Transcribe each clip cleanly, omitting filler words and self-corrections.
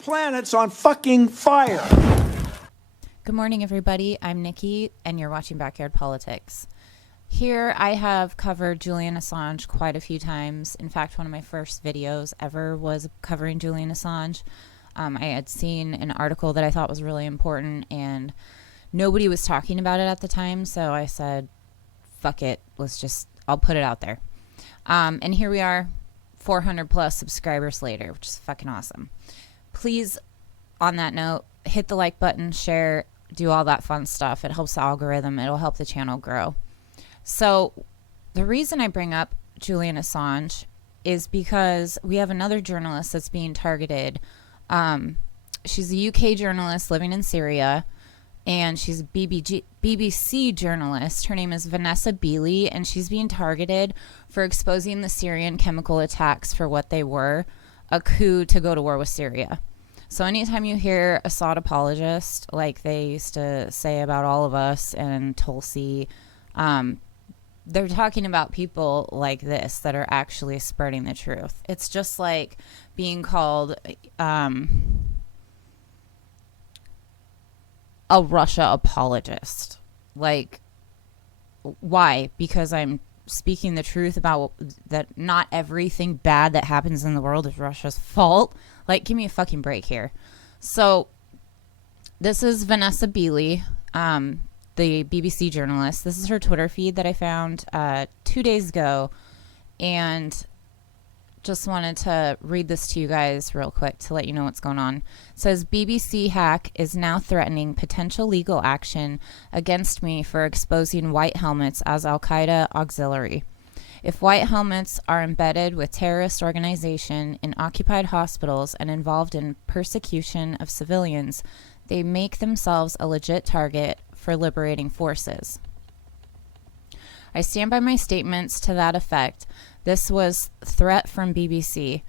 planet's on fucking fire. Good morning, everybody. I'm Nikki, and you're watching Backyard Politics. Here, I have covered Julian Assange quite a few times. In fact, one of my first videos ever was covering Julian Assange. I had seen an article that I thought was really important, and nobody was talking about it at the time, so I said, fuck it, I'll put it out there. And here we are, 400 plus subscribers later, which is fucking awesome. Please, on that note, hit the like button, share, do all that fun stuff. It helps the algorithm. It'll help the channel grow. So the reason I bring up Julian Assange is because we have another journalist that's being targeted. She's a UK journalist living in Syria, and she's a BBC journalist. Her name is Vanessa Beeley, and she's being targeted for exposing the Syrian chemical attacks for what they were, a coup to go to war with Syria. So anytime you hear Assad apologist, like they used to say about all of us and Tulsi, they're talking about people like this that are actually spreading the truth. It's just like being called a Russia apologist. Like, why? Because I'm speaking the truth about that not everything bad that happens in the world is Russia's fault. Like, give me a fucking break here. So this is Vanessa Beeley, the BBC journalist. This is her Twitter feed that I found 2 days ago, and just wanted to read this to you guys real quick to let you know what's going on. It says, BBC hack is now threatening potential legal action against me for exposing white helmets as Al-Qaeda auxiliary. If white helmets are embedded with terrorist organization in occupied hospitals and involved in persecution of civilians, they make themselves a legit target for liberating forces. I stand by my statements to that effect. This was threat from BBC.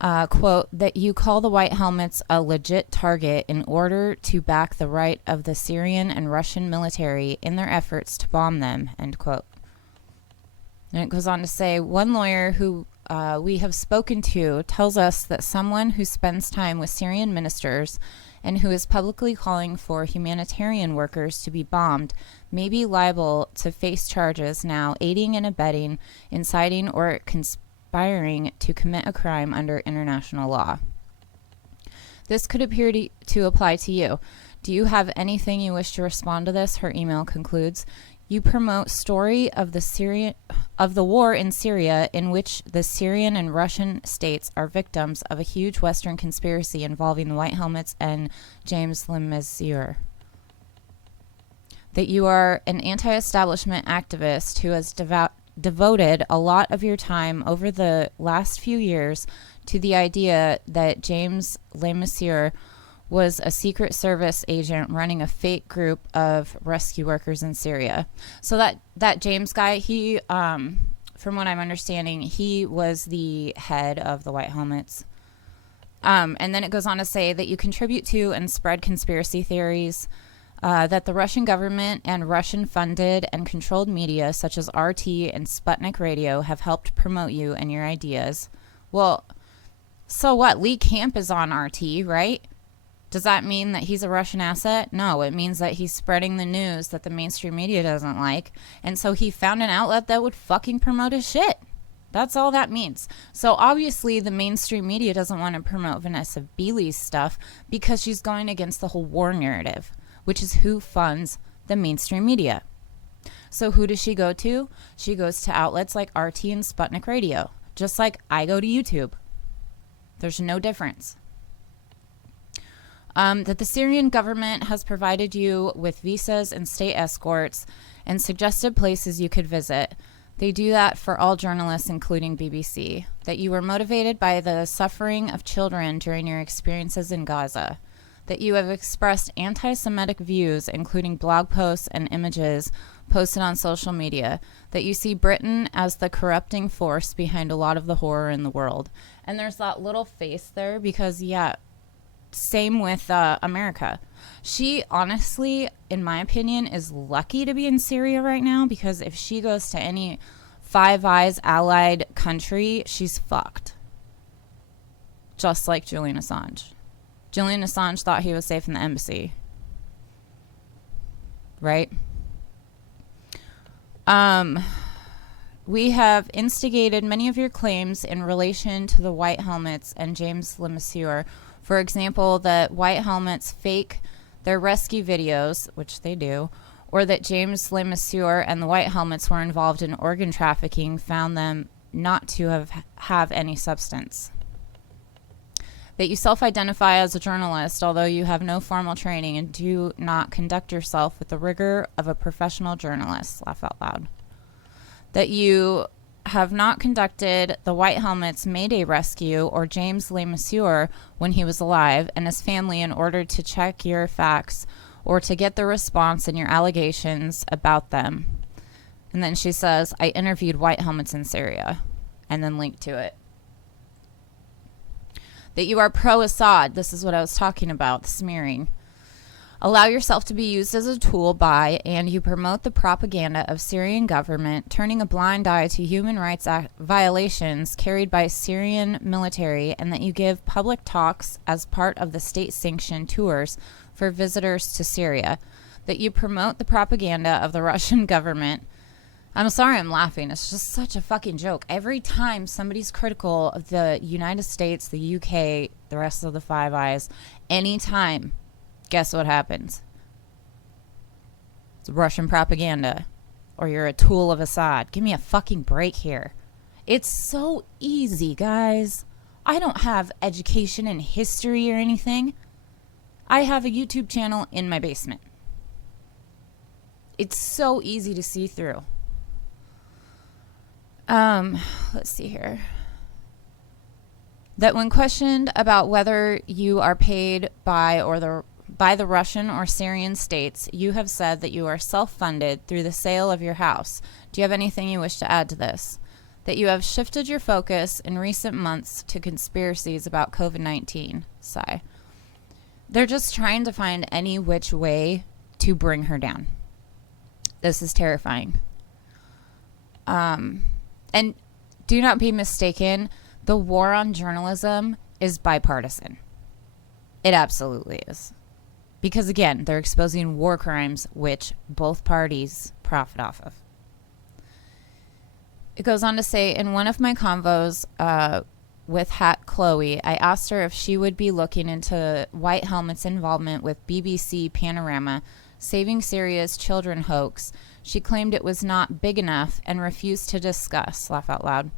Quote, that you call the white helmets a legit target in order to back the right of the Syrian and Russian military in their efforts to bomb them, end quote. And it goes on to say, one lawyer who we have spoken to tells us that someone who spends time with Syrian ministers and who is publicly calling for humanitarian workers to be bombed may be liable to face charges now aiding and abetting, inciting, or conspiring to commit a crime under international law. This could appear to apply to you. Do you have anything you wish to respond to this? Her email concludes. You promote story of the war in Syria, in which the Syrian and Russian states are victims of a huge Western conspiracy involving the White Helmets and James Le Mesurier. That you are an anti-establishment activist who has devoted a lot of your time over the last few years to the idea that James Le Mesurier was a Secret Service agent running a fake group of rescue workers in Syria. So that James guy, he, from what I'm understanding, he was the head of the White Helmets. And then it goes on to say that you contribute to and spread conspiracy theories, that the Russian government and Russian-funded and controlled media such as RT and Sputnik Radio have helped promote you and your ideas. Well, so what? Lee Camp is on RT, right? Does that mean that he's a Russian asset? No, it means that he's spreading the news that the mainstream media doesn't like. And so he found an outlet that would fucking promote his shit. That's all that means. So obviously the mainstream media doesn't want to promote Vanessa Beeley's stuff because she's going against the whole war narrative, which is who funds the mainstream media. So who does she go to? She goes to outlets like RT and Sputnik Radio, just like I go to YouTube. There's no difference. That the Syrian government has provided you with visas and state escorts and suggested places you could visit. They do that for all journalists, including BBC. That you were motivated by the suffering of children during your experiences in Gaza. That you have expressed anti-Semitic views, including blog posts and images posted on social media. That you see Britain as the corrupting force behind a lot of the horror in the world. And there's that little face there because, yeah, same with America. She honestly, in my opinion, is lucky to be in Syria right now because if she goes to any Five Eyes allied country, she's fucked. Just like Julian Assange. Julian Assange thought he was safe in the embassy. Right? We have instigated many of your claims in relation to the White Helmets and James Lemassoure. For example, that White Helmets fake their rescue videos, which they do, or that James Lemassoure and the White Helmets were involved in organ trafficking, found them not to have any substance. That you self-identify as a journalist, although you have no formal training and do not conduct yourself with the rigor of a professional journalist. Laugh out loud. That you have not conducted the White Helmets Mayday rescue or James Lemassoure when he was alive and his family in order to check your facts or to get the response in your allegations about them. And then she says, I interviewed White Helmets in Syria, and then link to it. That you are pro-Assad. This is what I was talking about, the smearing. Allow yourself to be used as a tool by, and you promote the propaganda of Syrian government, turning a blind eye to human rights violations carried by Syrian military, and that you give public talks as part of the state-sanctioned tours for visitors to Syria. That you promote the propaganda of the Russian government. I'm sorry I'm laughing. It's just such a fucking joke. Every time somebody's critical of the United States, the UK, the rest of the Five Eyes, anytime, guess what happens? It's Russian propaganda. Or you're a tool of Assad. Give me a fucking break here. It's so easy, guys. I don't have education in history or anything. I have a YouTube channel in my basement. It's so easy to see through. Let's see here. That when questioned about whether you are paid by the Russian or Syrian states, you have said that you are self-funded through the sale of your house. Do you have anything you wish to add to this? That you have shifted your focus in recent months to conspiracies about COVID-19. Sigh. They're just trying to find any which way to bring her down. This is terrifying. And do not be mistaken, the war on journalism is bipartisan. It absolutely is. Because again, they're exposing war crimes which both parties profit off of. It goes on to say, in one of my convos with Hat Chloe, I asked her if she would be looking into White Helmet's involvement with BBC Panorama Saving Syria's Children hoax. She claimed it was not big enough and refused to discuss. Laugh out loud.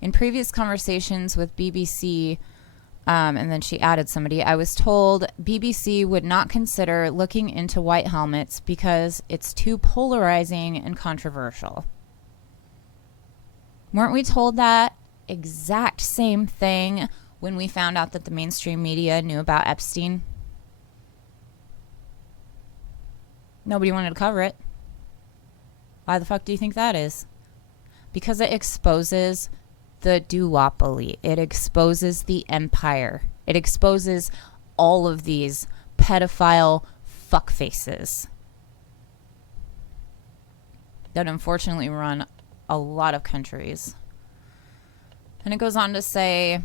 In previous conversations with BBC, and then she added somebody, I was told BBC would not consider looking into White Helmets because it's too polarizing and controversial. Weren't we told that exact same thing when we found out that the mainstream media knew about Epstein? Nobody wanted to cover it. Why the fuck do you think that is? Because it exposes the duopoly. It exposes the empire. It exposes all of these pedophile fuckfaces that unfortunately run a lot of countries. And it goes on to say,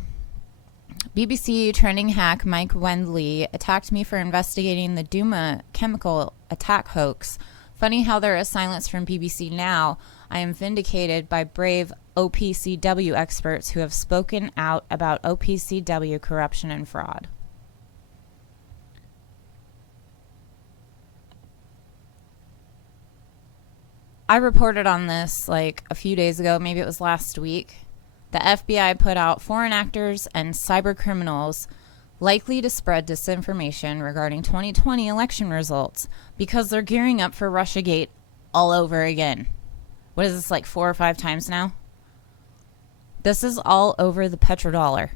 BBC trending hack Mike Wendley attacked me for investigating the Duma chemical attack hoax. Funny how there is silence from BBC now. I am vindicated by brave OPCW experts who have spoken out about OPCW corruption and fraud. I reported on this like a few days ago, maybe it was last week. The FBI put out foreign actors and cyber criminals likely to spread disinformation regarding 2020 election results because they're gearing up for Russiagate all over again. What is this, like 4 or 5 times now? This is all over the petrodollar.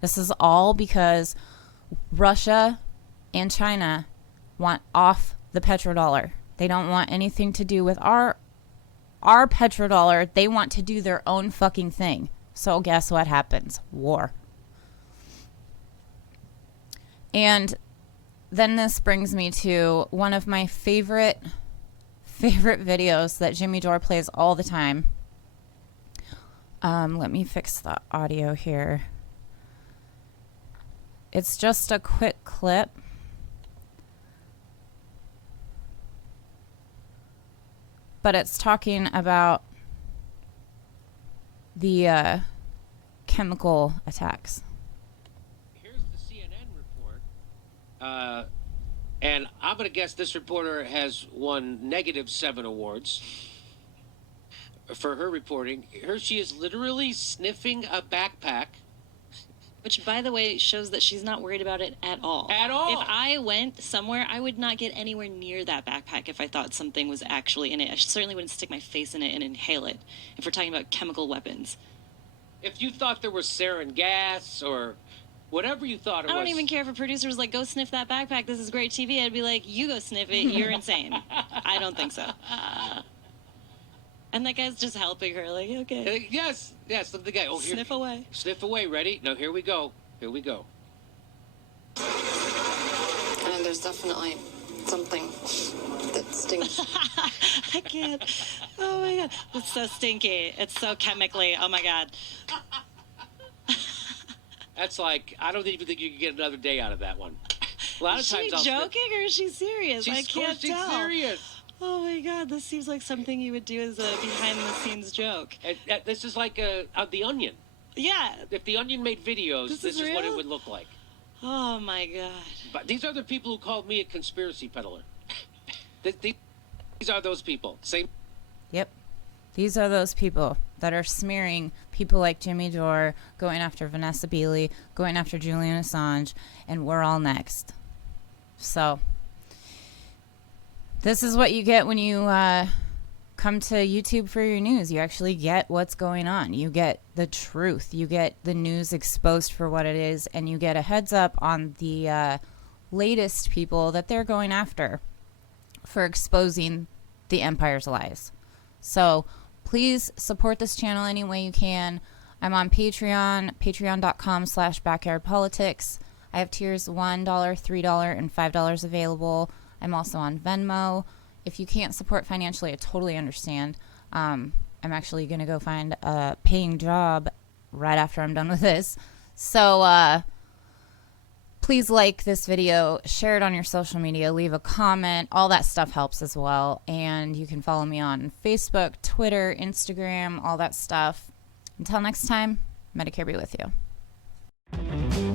This is all because Russia and China want off the petrodollar. They don't want anything to do with our petrodollar. They want to do their own fucking thing. So guess what happens? War. And then this brings me to one of my favorite videos that Jimmy Dore plays all the time. Let me fix the audio here. It's just a quick clip. But it's talking about the chemical attacks. Here's the CNN report. And I'm going to guess this reporter has won -7 awards for her reporting. Here she is literally sniffing a backpack. Which, by the way, shows that she's not worried about it at all. At all. If I went somewhere, I would not get anywhere near that backpack if I thought something was actually in it. I certainly wouldn't stick my face in it and inhale it if we're talking about chemical weapons. If you thought there was sarin gas or whatever you thought it was. I don't even care if a producer was like, go sniff that backpack, this is great TV. I'd be like, you go sniff it, you're insane. I don't think so. And that guy's just helping her, like, okay. Yes, look at the guy. Oh, here. Sniff away. Sniff away, ready? No, here we go. Here we go. And there's definitely something that stinks. I can't. Oh my God. It's so stinky. It's so chemically. Oh my God. That's like, I don't even think you can get another day out of that one. A lot of times Is she joking or is she serious? I can't she's tell. serious. Oh my God, this seems like something you would do as a behind-the-scenes joke. And this is like The Onion. Yeah. If The Onion made videos, this is what it would look like. Oh my God. But these are the people who called me a conspiracy peddler. These are those people. Same. Yep. These are those people that are smearing people like Jimmy Dore, going after Vanessa Beeley, going after Julian Assange, and we're all next. So this is what you get when you come to YouTube for your news. You actually get what's going on. You get the truth. You get the news exposed for what it is, and you get a heads up on the latest people that they're going after for exposing the empire's lies. So please support this channel any way you can. I'm on Patreon, patreon.com/backyardpolitics. I have tiers $1, $3, and $5 available. I'm also on Venmo. If you can't support financially, I totally understand. I'm actually going to go find a paying job right after I'm done with this. So please like this video, share it on your social media, leave a comment. All that stuff helps as well. And you can follow me on Facebook, Twitter, Instagram, all that stuff. Until next time, Medicare be with you.